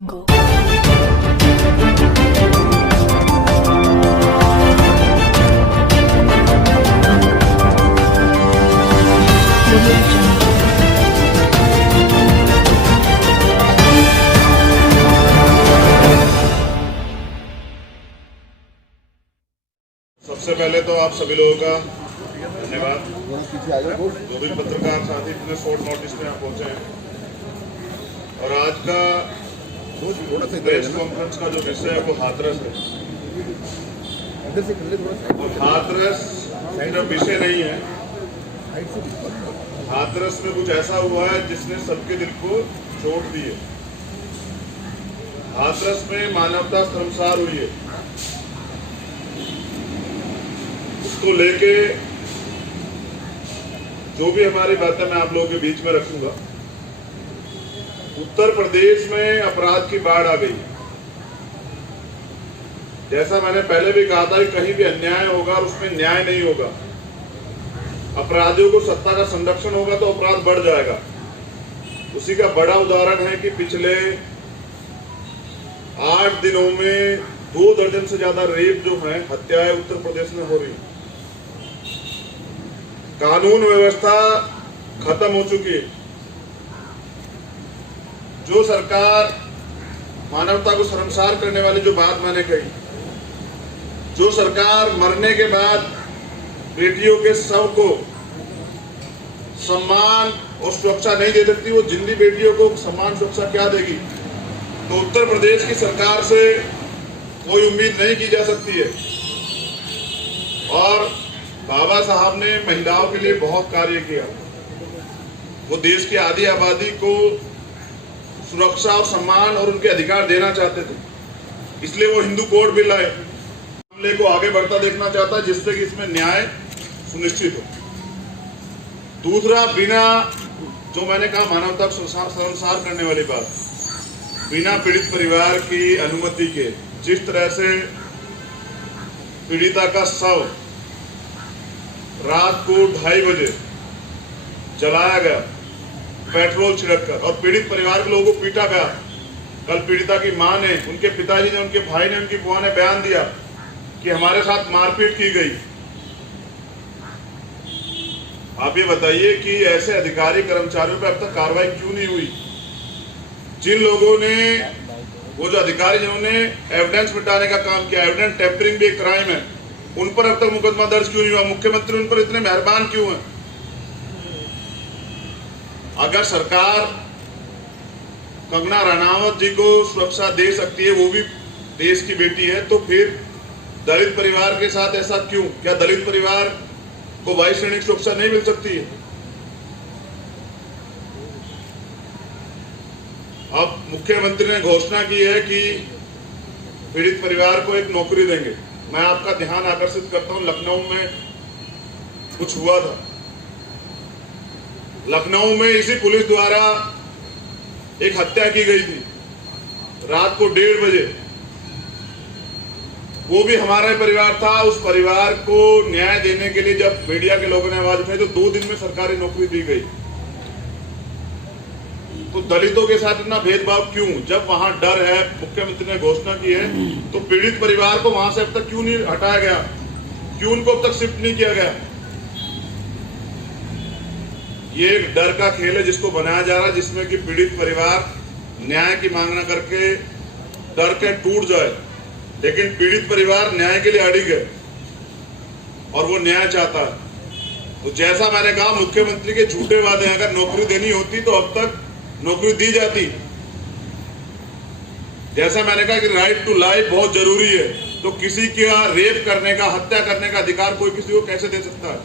Go. Audio Jungle. सबसे पहले तो आप सभी लोगों का धन्यवाद, जो भी पत्रकार साथी इतने शॉर्ट नोटिस में आप पहुंचे हैं। और आज का प्रेस कॉन्फ्रेंस का जो विषय है वो हाथरस है। और हाथरस सिर्फ विषय नहीं है, हाथरस में कुछ ऐसा हुआ है जिसने सबके दिल को चोट दी है। हाथरस में मानवता शर्मसार हुई है। उसको लेके जो भी हमारी बातें मैं आप लोगों के बीच में रखूंगा। उत्तर प्रदेश में अपराध की बाढ़ आ गई। जैसा मैंने पहले भी कहा था कि कहीं भी अन्याय होगा और उसमें न्याय नहीं होगा, अपराधियों को सत्ता का संरक्षण होगा तो अपराध बढ़ जाएगा। उसी का बड़ा उदाहरण है कि पिछले 8 दिनों में 2 दर्जन से ज्यादा रेप जो है, हत्याएं उत्तर प्रदेश में हो रही। कानून व्यवस्था खत्म हो चुकी है। जो सरकार मानवता को शर्मसार करने वाली जो बात मैंने कही, जो सरकार मरने के बाद बेटियों के शव को सम्मान और सुरक्षा नहीं दे सकती, वो जिंदी बेटियों को सम्मान सुरक्षा क्या देगी? तो उत्तर प्रदेश की सरकार से कोई उम्मीद नहीं की जा सकती है। और बाबा साहब ने महिलाओं के लिए बहुत कार्य किया। वो देश की आधी आबादी को सुरक्षा और सम्मान और उनके अधिकार देना चाहते थे, इसलिए वो हिंदू कोड बिल लाए। मामले को आगे बढ़ता देखना चाहता है जिससे कि इसमें न्याय सुनिश्चित हो। दूसरा, बिना जो मैंने कहा मानवता को शर्मसार करने वाली बात, बिना पीड़ित परिवार की अनुमति के जिस तरह से पीड़िता का शव रात को 2:30 बजे जलाया गया पेट्रोल छिड़ककर, और पीड़ित परिवार के लोगों को पीटा गया। कल पीड़िता की मां ने, उनके पिताजी ने, उनके भाई ने, उनकी बुआ ने बयान दिया कि हमारे साथ मारपीट की गई। आप ये बताइए कि ऐसे अधिकारी कर्मचारियों पर अब तक कार्रवाई क्यों नहीं हुई? जिन लोगों ने, वो जो अधिकारी जिन्होंने एविडेंस मिटाने का काम किया, एविडेंस टेम्परिंग भी एक क्राइम है, उन पर अब तक मुकदमा दर्ज क्यों नहीं हुआ? मुख्यमंत्री उन पर इतने मेहरबान क्यों हैं? अगर सरकार कंगना रनावत जी को सुरक्षा दे सकती है, वो भी देश की बेटी है, तो फिर दलित परिवार के साथ ऐसा क्यों? क्या दलित परिवार को वायु श्रेणी की सुरक्षा नहीं मिल सकती है? अब मुख्यमंत्री ने घोषणा की है कि पीड़ित परिवार को एक नौकरी देंगे। मैं आपका ध्यान आकर्षित करता हूं, लखनऊ में कुछ हुआ था। लखनऊ में इसी पुलिस द्वारा एक हत्या की गई थी रात को 1:30 बजे। वो भी हमारा ही परिवार था। उस परिवार को न्याय देने के लिए जब मीडिया के लोगों ने आवाज उठाई तो 2 दिन में सरकारी नौकरी दी गई। तो दलितों के साथ इतना भेदभाव क्यों? जब वहां डर है, मुख्यमंत्री ने घोषणा की है, तो पीड़ित परिवार को वहां से अब तक क्यों नहीं हटाया गया? क्यों उनको अब तक शिफ्ट नहीं किया गया? ये एक डर का खेल है जिसको बनाया जा रहा है, जिसमें कि पीड़ित परिवार न्याय की मांग न करके डर के टूट जाए। लेकिन पीड़ित परिवार न्याय के लिए अड़िग है और वो न्याय चाहता है। तो जैसा मैंने कहा, मुख्यमंत्री के झूठे वादे, अगर नौकरी देनी होती तो अब तक नौकरी दी जाती। जैसा मैंने कहा कि राइट टू लाइफ बहुत जरूरी है, तो किसी का रेप करने का, हत्या करने का अधिकार कोई किसी को कैसे दे सकता है?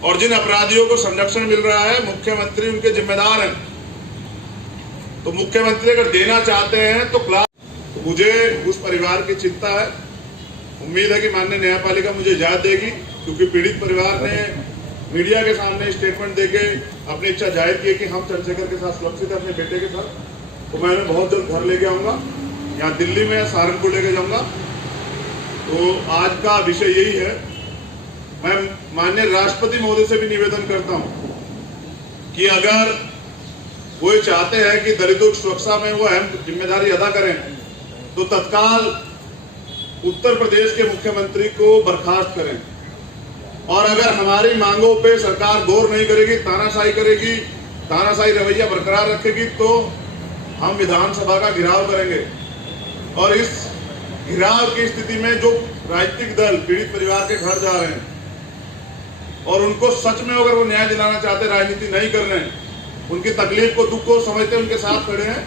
और जिन अपराधियों को संरक्षण मिल रहा है, मुख्यमंत्री उनके जिम्मेदार हैं। तो मुख्यमंत्री अगर देना चाहते हैं तो मुझे उस परिवार की चिंता है। उम्मीद है कि माननीय न्यायपालिका मुझे इजाजत देगी, क्योंकि पीड़ित परिवार ने मीडिया के सामने स्टेटमेंट देके अपनी इच्छा जाहिर की कि हम चंद्रशेखर के साथ सुरक्षित है, अपने बेटे के साथ। तो मैं उन्हें बहुत जल्द घर लेके आऊंगा, यहाँ दिल्ली में सहारनपुर लेके जाऊंगा। तो आज का विषय यही है। मैं माननीय राष्ट्रपति महोदय से भी निवेदन करता हूं कि अगर वो ये चाहते हैं कि दलितों की सुरक्षा में वो अहम जिम्मेदारी अदा करें, तो तत्काल उत्तर प्रदेश के मुख्यमंत्री को बर्खास्त करें। और अगर हमारी मांगों पे सरकार गौर नहीं करेगी, तानाशाही करेगी, तानाशाही रवैया बरकरार रखेगी, तो हम विधानसभा का घेराव करेंगे। और इस घेराव की स्थिति में जो राजनीतिक दल पीड़ित परिवार के घर जा रहे हैं और उनको सच में अगर वो न्याय दिलाना चाहते, राजनीति नहीं कर रहे हैं, उनकी तकलीफ को, दुख को समझते उनके साथ खड़े हैं,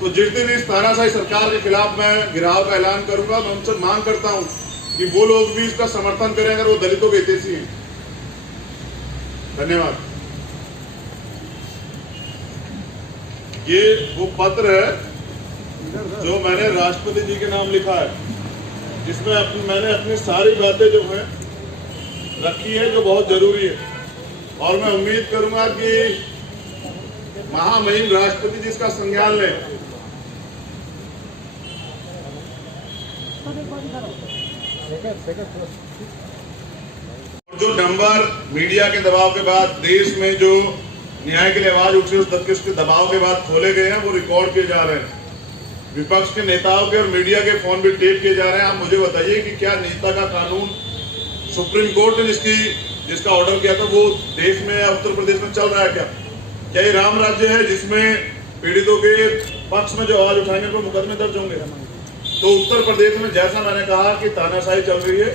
तो जिस दिन इस तानाशाही सरकार के खिलाफ मैं घेराव का ऐलान करूंगा, मैं उनसे मांग करता हूं कि वो लोग भी इसका समर्थन करें अगर वो दलितों के हितैषी हैं। धन्यवाद। ये वो पत्र है जो मैंने राष्ट्रपति जी के नाम लिखा है, जिसमें मैंने अपनी सारी बातें जो हैं रखी है, जो बहुत जरूरी है। और मैं उम्मीद करूंगा कि महामहिम राष्ट्रपति जी इसका संज्ञान लें। जो नंबर मीडिया के दबाव के बाद देश में जो न्याय के लिए आवाज उठी, उस तक के दबाव के बाद खोले गए हैं, वो रिकॉर्ड किए जा रहे हैं। विपक्ष के नेताओं के और मीडिया के फोन भी टेप किए जा रहे हैं। आप मुझे बताइए कि क्या नेता का कानून सुप्रीम कोर्ट ने जिसका ऑर्डर किया था वो देश में या उत्तर प्रदेश में चल रहा है? क्या ये राम राज्य है जिसमें पीड़ितों के पक्ष में जो आवाज उठाएंगे तो मुकदमे दर्ज होंगे? तो उत्तर प्रदेश में जैसा मैंने कहा कि तानाशाही चल रही है,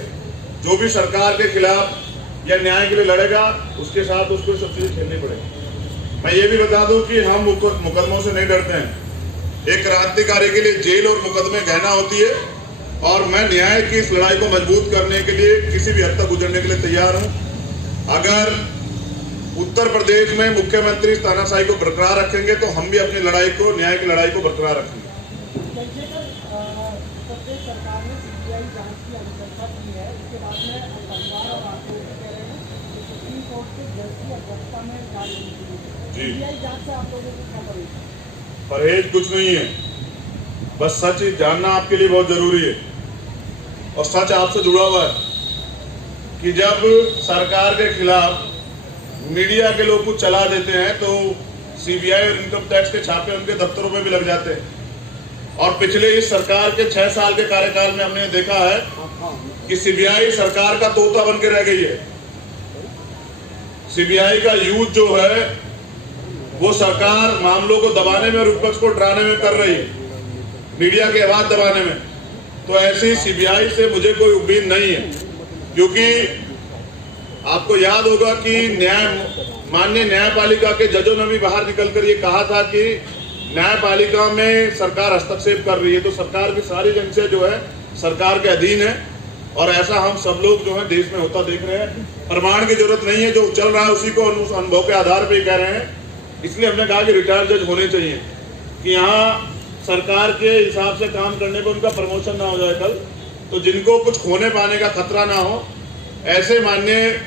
जो भी सरकार के खिलाफ या न्याय के लिए लड़ेगा उसके साथ उसको सब चीजें खेलनी पड़ेगी। मैं ये भी बता दूं कि हम मुकदमों से नहीं डरते हैं। एक क्रांतिकारी के लिए जेल और मुकदमे गहना होती है, और मैं न्याय की इस लड़ाई को मजबूत करने के लिए किसी भी हद तक गुजरने के लिए तैयार हूं। अगर उत्तर प्रदेश में मुख्यमंत्री तानाशाही को बरकरार रखेंगे तो हम भी अपनी लड़ाई को, न्याय की लड़ाई को बरकरार रखेंगे। सरकार ने सीबीआई जांच की अनुशंसा की है, इसके बाद में परिवार और आरोपी कह रहे हैं कि सुप्रीम कोर्ट के जज की अध्यक्षता में जांच होनी चाहिए। सीबीआई जांच से आप लोगों को क्या परहेज? परहेज कुछ नहीं है, बस सच जानना आपके लिए बहुत जरूरी है। और सच आपसे जुड़ा हुआ है कि जब सरकार के खिलाफ मीडिया के लोग कुछ चला देते हैं तो सीबीआई और इनकम टैक्स के छापे उनके दफ्तरों में भी लग जाते हैं। और पिछले इस सरकार के 6 साल के कार्यकाल में हमने देखा है कि सीबीआई सरकार का तोता बन के रह गई है। सीबीआई का यूज जो है वो सरकार मामलों को दबाने में और विपक्ष को डराने में कर रही है, मीडिया की आवाज दबाने में। तो ऐसी सीबीआई से मुझे कोई उम्मीद नहीं है, क्योंकि आपको याद होगा कि माननीय न्यायपालिका के जजों ने भी बाहर निकलकर ये कहा था कि न्यायपालिका में सरकार हस्तक्षेप कर रही है, तो सरकार की सारी एजेंसियां जो है सरकार के अधीन है। और ऐसा हम सब लोग जो है देश में होता देख रहे हैं। प्रमाण की जरूरत नहीं है, जो चल रहा है उसी को अनुभव के आधार पर कह रहे हैं। इसलिए हमने कहा कि रिटायर्ड जज होने चाहिए कि यहाँ सरकार के हिसाब से काम करने पर उनका प्रमोशन ना हो जाए कल, तो जिनको कुछ खोने पाने का खतरा ना हो, ऐसे माननीय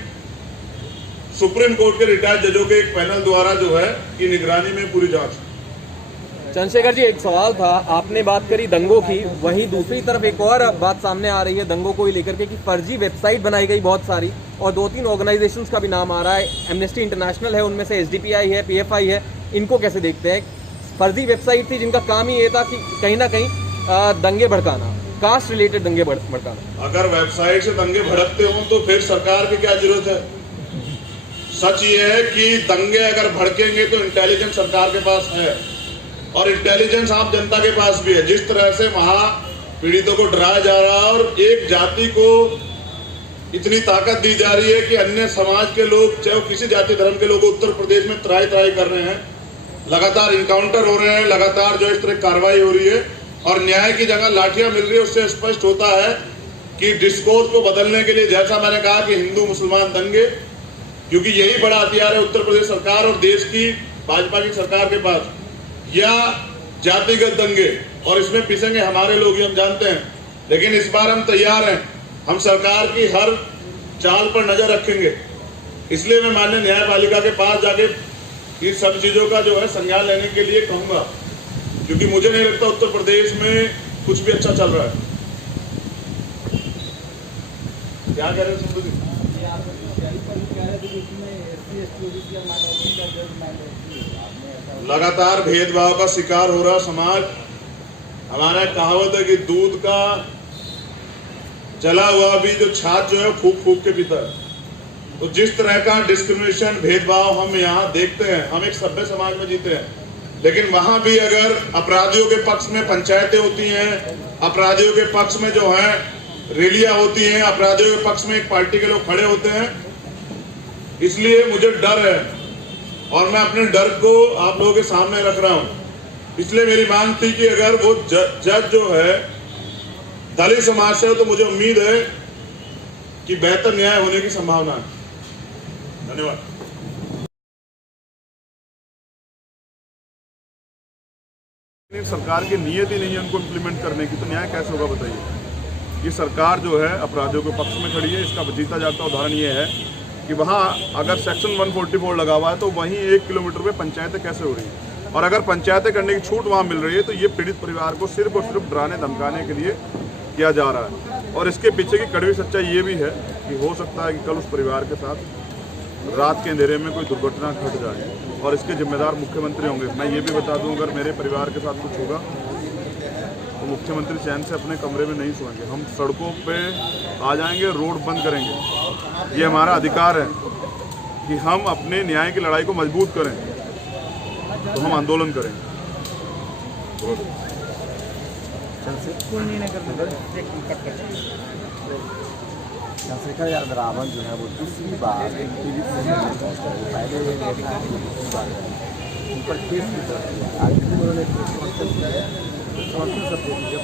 सुप्रीम कोर्ट के रिटायर्ड जजों के एक पैनल द्वारा जो है की निगरानी में पूरी जांच। चंद्रशेखर जी, एक सवाल था, आपने बात करी दंगों की, वहीं दूसरी तरफ एक और बात सामने आ रही है दंगों को ही लेकर के कि फर्जी वेबसाइट बनाई गई बहुत सारी, और 2-3 ऑर्गेनाइजेशंस का भी नाम आ रहा है। एमनेस्टी इंटरनेशनल है, उनमें से एसडीपीआई है, पीएफआई है। इनको कैसे देखते हैं? फर्जी वेबसाइट थी जिनका काम ही ये था कि कहीं ना कहीं दंगे भड़काना, कास्ट रिलेटेड दंगे भड़काना। अगर वेबसाइट से दंगे भड़कते हो तो फिर सरकार की क्या जरूरत है? सच ये है कि दंगे अगर भड़केंगे तो इंटेलिजेंस सरकार के पास है, और इंटेलिजेंस आम जनता के पास भी है। जिस तरह से वहां पीड़ितों को डराया जा रहा है और एक जाति को इतनी ताकत दी जा रही है कि अन्य समाज के लोग, चाहे किसी जाति धर्म के लोग, उत्तर प्रदेश में त्राही कर रहे हैं। लगातार इनकाउंटर हो रहे हैं, लगातार जो इस तरह कार्रवाई हो रही है और न्याय की जगह लाठियां मिल रही है। उससे स्पष्ट होता है कि डिस्कोर्स को बदलने के लिए, जैसा मैंने कहा कि हिंदू मुसलमान दंगे, क्योंकि यही बड़ा हथियार है उत्तर प्रदेश सरकार और देश की भाजपा की सरकार के पास, या जातिगत दंगे, और इसमें पिसेंगे हमारे लोग ही, हम जानते हैं। लेकिन इस बार हम तैयार हैं, हम सरकार की हर चाल पर नजर रखेंगे। इसलिए मैं माननीय न्यायपालिका के पास जाके इस सब चीजों का जो है संज्ञान लेने के लिए कहूंगा, क्योंकि मुझे नहीं लगता उत्तर प्रदेश में कुछ भी अच्छा चल रहा है। क्या कह रहे हैं सिंधु जी? लगातार भेदभाव का शिकार हो रहा समाज। हमारा कहावत है कि दूध का जला हुआ भी जो छाछ जो है फूक फूक के पीता है। तो जिस तरह का डिस्क्रिमिनेशन भेदभाव हम यहाँ देखते हैं, हम एक सभ्य समाज में जीते हैं, लेकिन वहां भी अगर अपराधियों के पक्ष में पंचायतें होती हैं, अपराधियों के पक्ष में जो है रैलियां होती हैं, अपराधियों के पक्ष में एक पार्टी के लोग खड़े होते हैं, इसलिए मुझे डर है और मैं अपने डर को आप लोगों के सामने रख रहा हूं। इसलिए मेरी मांग थी कि अगर वो जज जो है दलित समाज से हो तो मुझे उम्मीद है कि बेहतर न्याय होने की संभावना है। धन्यवाद। सरकार की नीयत ही नहीं है उनको इम्प्लीमेंट करने की, तो न्याय कैसे होगा बताइए। ये सरकार जो है अपराधियों के पक्ष में खड़ी है। इसका जीता जाता उदाहरण ये है कि वहाँ अगर सेक्शन 144 लगा हुआ है तो वहीं 1 किलोमीटर में पंचायतें कैसे हो रही हैं, और अगर पंचायतें करने की छूट वहाँ मिल रही है तो ये पीड़ित परिवार को सिर्फ और सिर्फ डराने धमकाने के लिए किया जा रहा है। और इसके पीछे की कड़वी सच्चाई ये भी है कि हो सकता है कि कल उस परिवार के साथ रात के अंधेरे में कोई दुर्घटना घट जाए और इसके जिम्मेदार मुख्यमंत्री होंगे। मैं ये भी बता दूं, अगर मेरे परिवार के साथ कुछ होगा तो मुख्यमंत्री चैन से अपने कमरे में नहीं सोएंगे। हम सड़कों पे आ जाएंगे, रोड बंद करेंगे। ये हमारा अधिकार है कि हम अपने न्याय की लड़ाई को मजबूत करें, तो हम आंदोलन करेंगे। चंद्रशेखर यादव रावण जो है वो दूसरी बार पीड़ित पहले ये देखा है कि दूसरी बार उन पर केस भी दर्ज किया। आज भी उन्होंने समर्थन सब दे दिया।